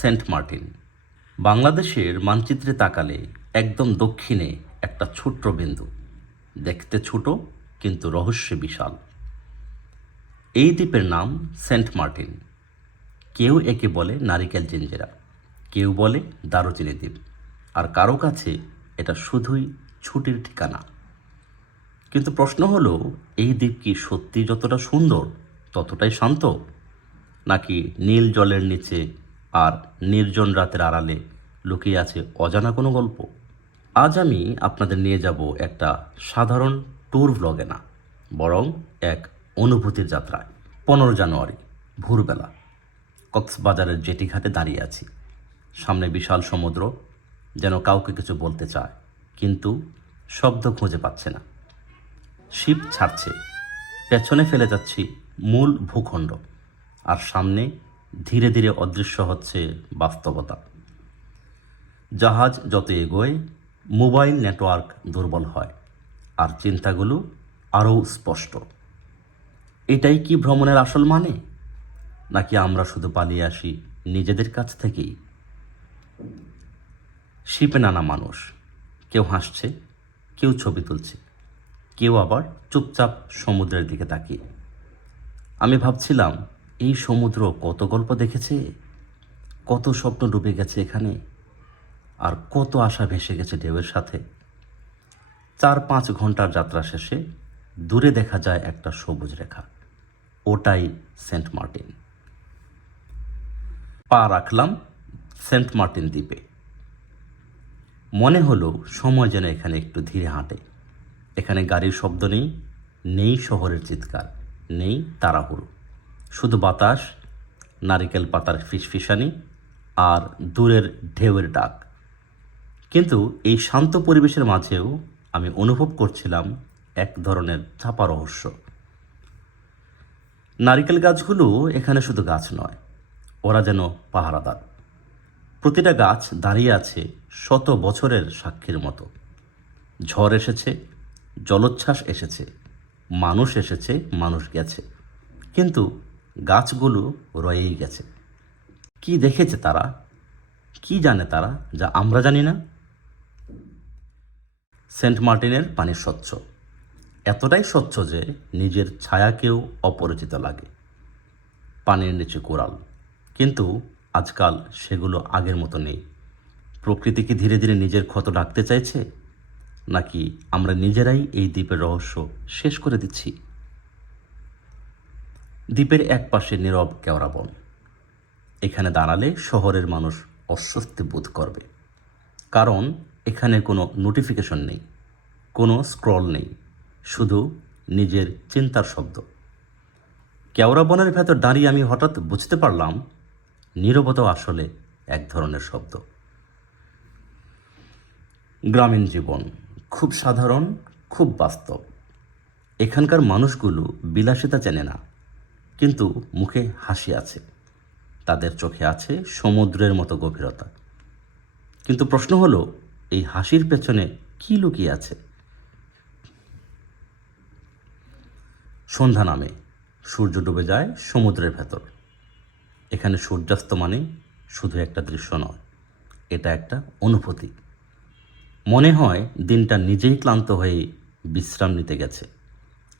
Saint Martin. বাংলাদেশের মানচিত্রে তাকালে একদম দক্ষিণে একটা ছোট্ট বিন্দু, দেখতে ছোট কিন্তু রহস্যে বিশাল। এই দ্বীপের নাম সেন্ট মার্টিন। কেউ একে বলে নারিকেল জিঞ্জিরা, কেউ বলে দারুচিনি দ্বীপ, আর কারো কাছে এটা শুধুই ছুটির ঠিকানা। কিন্তু প্রশ্ন হলো, এই দ্বীপ কি সত্যি যতটা সুন্দর ততটাই শান্ত, নাকি নীল জলের নিচে আর নির্জন রাতের আড়ালে লুকিয়ে আছে অজানা কোনো গল্প? আজ আমি আপনাদের নিয়ে যাব একটা সাধারণ ট্যুর ভ্লগে না, বরং এক অনুভূতির যাত্রায়। 15 জানুয়ারি ভোরবেলা কক্সবাজারের জেটি ঘাটে দাঁড়িয়ে আছি। সামনে বিশাল সমুদ্র, যেন কাউকে কিছু বলতে চায়, কিন্তু শব্দ খুঁজে পাচ্ছে না। শিপ ছাড়ছে, পেছনে ফেলে যাচ্ছি মূল ভূখণ্ড, আর সামনে ধীরে ধীরে অদৃশ্য হচ্ছে বাস্তবতা। জাহাজ যত এগোয়, মোবাইল নেটওয়ার্ক দুর্বল হয়, আর চিন্তাগুলো আরও স্পষ্ট। এটাই কি ভ্রমণের আসল মানে, নাকি আমরা শুধু পালিয়ে আসি নিজেদের কাছ থেকেই? শিপে নানা মানুষ, কেউ হাসছে, কেউ ছবি তুলছে, কেউ আবার চুপচাপ সমুদ্রের দিকে তাকিয়ে। আমি ভাবছিলাম, এই সমুদ্র কত গল্প দেখেছে, কত স্বপ্ন ডুবে গেছে এখানে, আর কত আশা ভেসে গেছে ঢেউয়ের সাথে। 4-5 ঘন্টার যাত্রা শেষে দূরে দেখা যায় একটা সবুজ রেখা, ওটাই সেন্ট মার্টিন। পা রাখলাম সেন্ট মার্টিন দ্বীপে। মনে হলো সময় যেন এখানে একটু ধীরে হাঁটে। এখানে গাড়ির শব্দ নেই, নেই শহরের চিৎকার, নেই তাড়াহুড়ো, শুধু বাতাস, নারিকেল পাতার ফিসফিসানি আর দূরের ঢেউয়ের ডাক। কিন্তু এই শান্ত পরিবেশের মাঝেও আমি অনুভব করছিলাম এক ধরনের চাপা রহস্য। নারিকেল গাছগুলো এখানে শুধু গাছ নয়, ওরা যেন পাহারাদার। প্রতিটা গাছ দাঁড়িয়ে আছে শত বছরের সাক্ষীর মতো। ঝড় এসেছে, জলোচ্ছ্বাস এসেছে, মানুষ এসেছে, মানুষ গেছে, কিন্তু গাছগুলো রয়েই গেছে। কি দেখেছে তারা, কি জানে তারা যা আমরা জানি না? সেন্ট মার্টিনের পানি স্বচ্ছ, এতটাই স্বচ্ছ যে নিজের ছায়াকেও অপরিচিত লাগে। পানির নিচে কোরাল, কিন্তু আজকাল সেগুলো আগের মতো নেই। প্রকৃতি কি ধীরে ধীরে নিজের ক্ষত ঢাকতে চাইছে, নাকি আমরা নিজেরাই এই দ্বীপের রহস্য শেষ করে দিচ্ছি? দ্বীপের এক পাশে নীরব কেওড়া বন। এখানে দাঁড়ালে শহরের মানুষ অস্বস্তি বোধ করবে, কারণ এখানে কোনো নোটিফিকেশন নেই, কোনো স্ক্রল নেই, শুধু নিজের চিন্তার শব্দ। কেওড়া বনের ভেতর দাঁড়িয়ে আমি হঠাৎ বুঝতে পারলাম, নীরবতাও আসলে এক ধরনের শব্দ। গ্রামীণ জীবন খুব সাধারণ, খুব বাস্তব। এখানকার মানুষগুলো বিলাসিতা চেনে না, কিন্তু মুখে হাসি আছে, তাদের চোখে আছে সমুদ্রের মতো গভীরতা। কিন্তু প্রশ্ন হলো, এই হাসির পেছনে কি লুকিয়ে আছে? সন্ধ্যা নামে, সূর্য ডুবে যায় সমুদ্রের ভেতর। এখানে সূর্যাস্ত মানে শুধু একটা দৃশ্য নয়, এটা একটা অনুভূতি। মনে হয় দিনটা নিজেই ক্লান্ত হয়ে বিশ্রাম নিতে গেছে,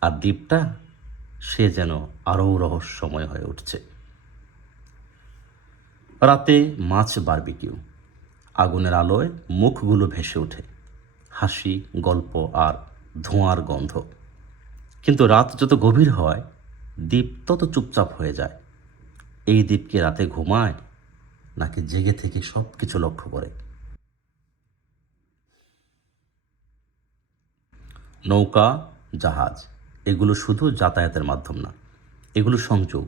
আর দ্বীপটা সে যেন আরও রহস্যময় হয়ে উঠছে। রাতে মাছ বারবিকিউ, আগুনের আলোয় মুখগুলো ভেসে ওঠে, হাসি, গল্প আর ধোঁয়ার গন্ধ। কিন্তু রাত যত গভীর হয়, দ্বীপ তত চুপচাপ হয়ে যায়। এই দ্বীপকে রাতে ঘুমায়, নাকি জেগে থেকে সব কিছু লক্ষ্য করে? নৌকা, জাহাজ, এগুলো শুধু যাতায়াতের মাধ্যম না, এগুলো সংযোগ।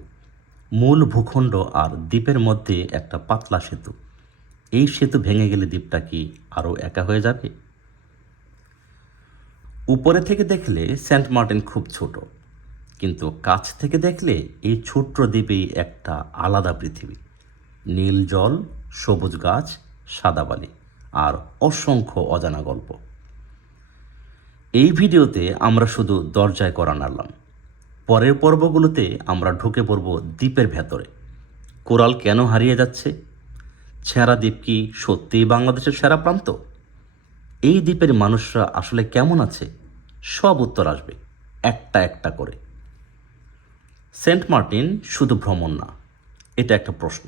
মূল ভূখণ্ড আর দ্বীপের মধ্যে একটা পাতলা সেতু। এই সেতু ভেঙে গেলে দ্বীপটা কি আরও একা হয়ে যাবে? উপরে থেকে দেখলে সেন্ট মার্টিন খুব ছোট, কিন্তু কাছ থেকে দেখলে এই ছোট্ট দ্বীপেই একটা আলাদা পৃথিবী। নীল জল, সবুজ গাছ, সাদা বালি, আর অসংখ্য অজানা গল্প। এই ভিডিওতে আমরা শুধু দরজায় কড়া নাড়লাম। পরের পর্বগুলোতে আমরা ঢুকে পড়ব দ্বীপের ভেতরে। কোরাল কেন হারিয়ে যাচ্ছে, ছেঁড়া দ্বীপ কি সত্যিই বাংলাদেশের সেরা প্রান্ত? এই দ্বীপের মানুষরা আসলে কেমন আছে? সব উত্তর আসবে একটা একটা করে। সেন্ট মার্টিন শুধু ভ্রমণ না, এটা একটা প্রশ্ন।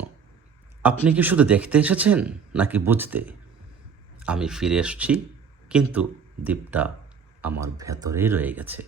আপনি কি শুধু দেখতে এসেছেন নাকি বুঝতে? আমি ফিরে এসেছি, কিন্তু দ্বীপটা আমার ভেতরেই রয়ে গেছে।